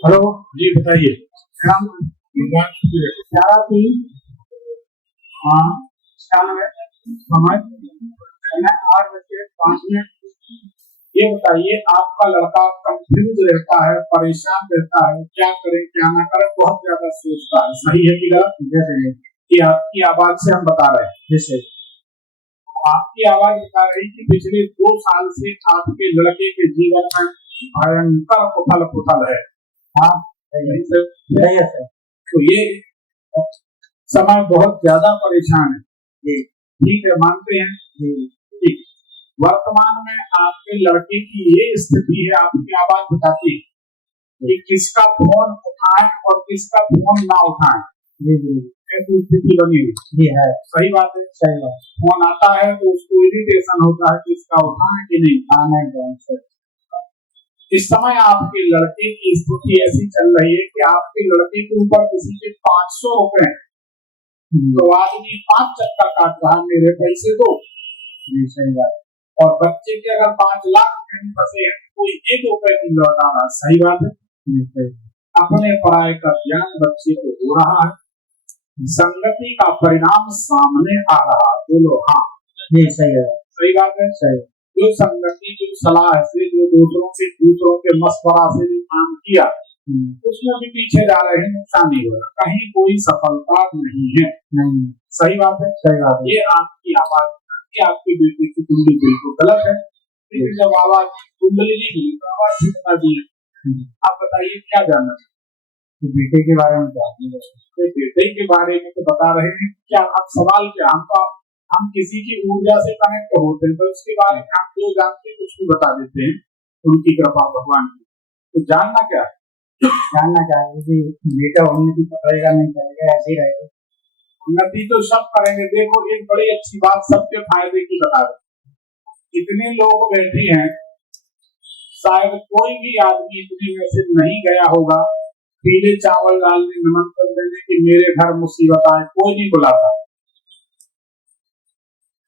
Hello जी बताइए। राम 11/3 हाँ समय 8:05। ये बताइए, आपका लड़का कंफ्यूज रहता है, परेशान रहता है, क्या करे क्या ना करे, बहुत ज्यादा सोचता है, सही है कि गलत? जैसे कि आपकी आवाज से हम बता रहे हैं, जैसे आपकी आवाज बता रही कि पिछले 2 साल से आपके लड़के के जीवन में भयंकर उथल पुथल है। हाँ सही से? सही है सर। तो ये समय बहुत ज्यादा परेशान है। जी ठीक है, मानते हैं। जी ठीक। वर्तमान में आपके लड़के की ये स्थिति है, आपकी आवाज बताती है कि किसका फोन उठाएं और किसका फोन ना उठाएं। जी जी ऐसी स्थिति बनी हुई जी है। सही बात है। सही बात। फोन आता है तो उसको इरिटेशन होता है कि इसका उठाएं कि नहीं। आना है। इस समय आपके लड़के की स्थिति ऐसी चल रही है कि आपके लड़के के ऊपर किसी के 500 रुपए हैं, तो आदमी 5 चक्का काट रहा है, मेरे पैसे दो। जी सही बात। और बच्चे के अगर 5 लाख कहीं फंसे हैं, कोई 1 रुपए नहीं लौटा रहा। सही बात है। जी सही। अपने पराये का ज्ञान बच्चे को हो रहा है, संगति का परिणाम सामने आ रहा है। बोलो हाँ। जी सही है। सही बात है। सही। जो संगति की सलाह से, जो दूसरों के मशवरा से जो काम किया, उसमें भी पीछे जा रहे हैं, नुकसान ही हो रहा, कहीं कोई सफलता नहीं है। नहीं सही बात है। सही बात है। ये आपकी आवाज कि आपके बेटे की कुंडली बिल्कुल गलत है, लेकिन जब आवाज कुंडली नहीं मिली तो आवाज से बता दी। आप बताइए क्या जानना है? बेटे के बारे में जानते हैं। बेटे के बारे में तो बता रहे हैं, क्या आप सवाल क्या, हम किसी की ऊर्जा से कनेक्ट होते हैं तो उसके बारे में हम जो जानते हैं कुछ भी बता देते हैं, उनकी कृपा भगवान की। तो जानना क्या है कि बेटा उन्नति पकड़ेगा नहीं करेगा, ऐसे ही रहेगा। उन्नति तो सब करेंगे। देखो, एक बड़ी अच्छी बात सबके फायदे की बता रहे, इतने लोग बैठे हैं, शायद कोई भी आदमी इतने में से नहीं गया होगा पीले चावल डालने, निमंत्रण देने कि मेरे घर मुसीबत आए, कोई नहीं बुलाता,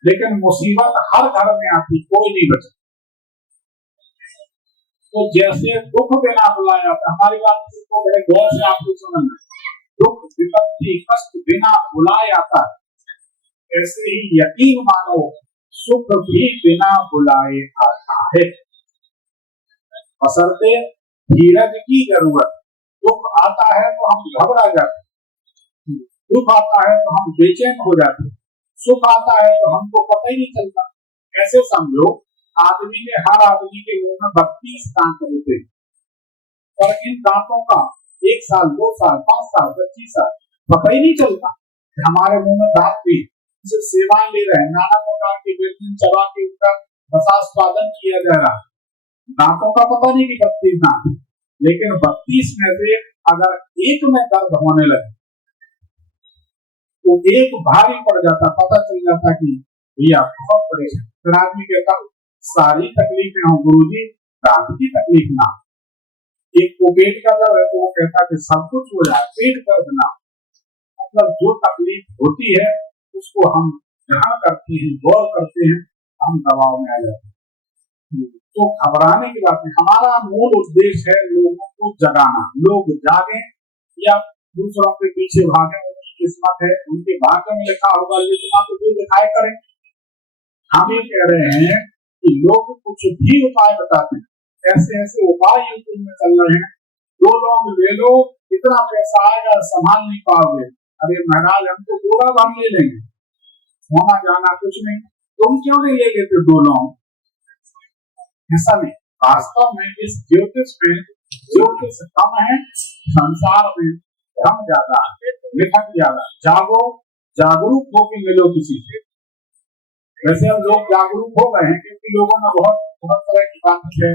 लेकिन मुसीबत हर घर में आती, कोई नहीं बचा। तो जैसे दुख बिना बुलाया जाता, हमारी बात को बड़े गौर से आपको समझना, दुख विपत्ति कष्ट बिना बुलाया जाता है, ऐसे ही यकीन मानो सुख भी बिना बुलाए आता है। बशर्ते धीरज की जरूरत। दुख आता है तो हम घबरा जाते, दुख आता है तो हम बेचैन हो जाते, सुख आता है तो हमको पता ही नहीं चलता। ऐसे समझो, हर आदमी के मुंह में 32 दांत होते हैं, और इन दांतों का 1 साल 2 साल 5 साल 25 साल पता ही नहीं चलता। हमारे मुंह में दांत भी सेवाएं ले रहे हैं, नाना प्रकार के व्यंजन चबा के उसका रसास्वादन किया जा रहा है, दांतों का पता नहीं कि 32 दांत, लेकिन 32 में से अगर एक में दर्द होने लगे तो एक भारी पड़ जाता, पता चल जाता कि भैया बहुत परेशान। फिर आदमी कहता सारी तकलीफें हो गुरुजी, दांत की तकलीफ ना। एक को पेट का दर्द है तो वो कहता कि सब कुछ हो जाए, पेट दर्द ना। मतलब जो तकलीफ होती है उसको हम ध्यान करते हैं, गौर करते हैं, हम दबाव में आ जाते हैं। तो घबराने की बात नहीं, हमारा मूल उद्देश्य है लोगों को जगाना। लोग जागे या दूसरों के पीछे भागे, उनकी किस्मत है, उनके भाग्य में लिखा होगा, लेकिन आप जो दिखाए करें। हम ये कह रहे हैं कि लोग कुछ भी उपाय बताते हैं, ऐसे ऐसे उपाय यूट्यूब में चल रहे हैं, 2 लोग ले लो, इतना पैसा आएगा संभाल नहीं पाओगे। अरे महाराज, हम तो पूरा भर ले लेंगे, होना जाना कुछ नहीं, तुम क्यों नहीं ले लेते 2 लोग? ऐसा नहीं, वास्तव में इस ज्योतिष में ज्योतिष कम है, संसार में धर्म ज्यादा, मिथक ज्यादा। जागो, जागरूक होकर मिलो किसी से। वैसे हम लोग जागरूक हो गए हैं क्योंकि लोगों ने बहुत तरह की बात है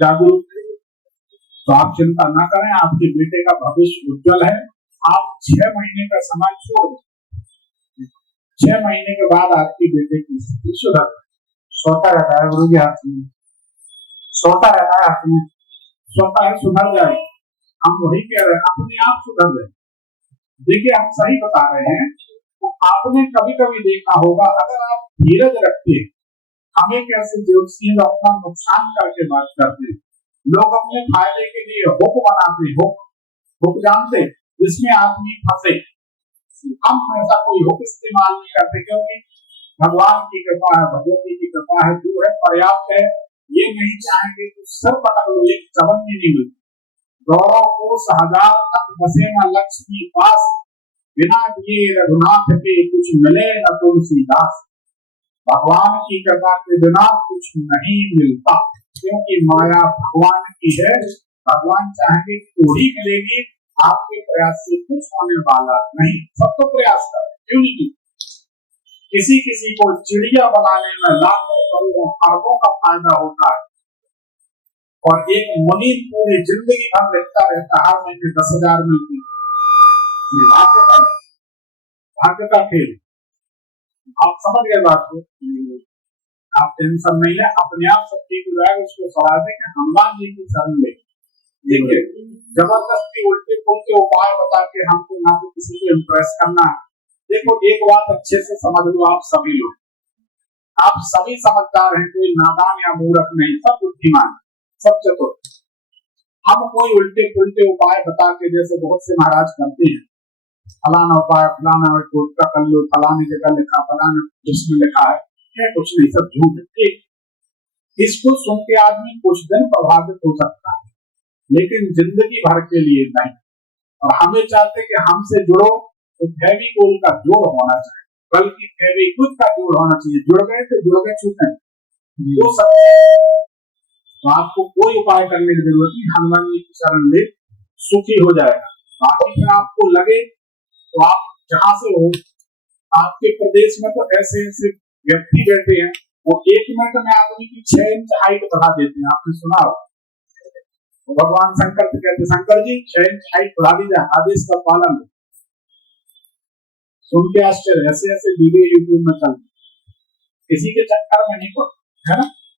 जागरूक। तो आप चिंता ना करें, आपके बेटे का भविष्य उज्जवल है। आप 6 महीने का समय छोड़ दें, 6 महीने के बाद आपके बेटे की स्थिति सुधर। सोता रहता है गुरु जी, हाथ में सोता रहता है, हाथ में सोता है, सुधर जाए। हम वही कह रहे हैं, अपने आप सुधर जाए। देखिए, हम सही बता रहे हैं। तो आपने कभी कभी देखा होगा, अगर आप धीरज रखते, हमें कैसे ज्योतिषी अपना नुकसान करके बात करते, लोग अपने फायदे के लिए हुक बनाते, हुक जानते, जिसमें आदमी फंसे। हम ऐसा कोई हुक इस्तेमाल नहीं करते, क्योंकि भगवान की कृपा है, भगवती की कृपा है, जो है पर्याप्त है। ये नहीं चाहेंगे तो सर पटक लो, एक चवन भी नहीं मिलती। गौरव को हजार तक बसे न लक्ष्मी पास, बिना दिए रघुनाथ के कुछ मिले न तुलसीदास। भगवान की कृपा के बिना कुछ नहीं मिलता, क्योंकि माया भगवान की है। भगवान चाहेंगे तो ही मिलेगी, आपके प्रयास से कुछ होने वाला नहीं। सब तो प्रयास करें, क्यों नहीं? किसी किसी को चिड़िया बनाने में लाखों करोड़ों अरबों का फायदा होता है, और एक मुनि पूरी जिंदगी भर लिखता रहता है, मुझे 10,000 मिलती। भाग्य का खेल। आप समझ गए बात को? आप टेंशन नहीं है, अपने आप सब ठीक हो जाएगा। उसको सवाल है कि हनुमान जी की शरण ले। देखिए, जबरदस्ती उल्टे पुल्टे उपाय बता के हमको ना तो किसी को इम्प्रेस करना है। देखो, एक बात अच्छे से समझ लो, आप सभी लोग, आप सभी समझदार हैं, कोई नादान या मूर्ख नहीं, सब बुद्धिमान, सब चतुर। हम कोई उल्टे पुल्टे उपाय बता के, जैसे बहुत से महाराज करते हैं, फलाना उपाय फलाना टोटका कर लो, फलानी जगह लिखा, फलाना उसमें लिखा है, कुछ नहीं, सब झूठ है। इसको सुन के आदमी कुछ दिन प्रभावित हो सकता है, लेकिन जिंदगी भर के लिए नहीं। और हमें चाहते कि हमसे जुड़ो तो फेविकोल का जोड़ होना चाहिए, बल्कि फेविक्विक का जोड़ होना चाहिए। जुड़ गए तो जुड़ गए, छूटे वो सब। तो आपको कोई उपाय करने की जरूरत नहीं, हनुमान जी की शरण ले, सुखी हो जाएगा। बाकी फिर आपको लगे तो आप जहां से हो, आपके प्रदेश में तो ऐसे ऐसे व्यक्ति बैठे हैं, वो 1 मिनट में आदमी की 6 इंच हाइट बढ़ा देते हैं। आपने सुना हो? तो भगवान शंकर से कहते, शंकर जी 6 इंच हाइट बढ़ा दी जाए, आदेश का पालन। सुन के आश्चर्य, ऐसे ऐसे वीडियो यूट्यूब में चल, किसी के चक्कर में नहीं पड़, है ना?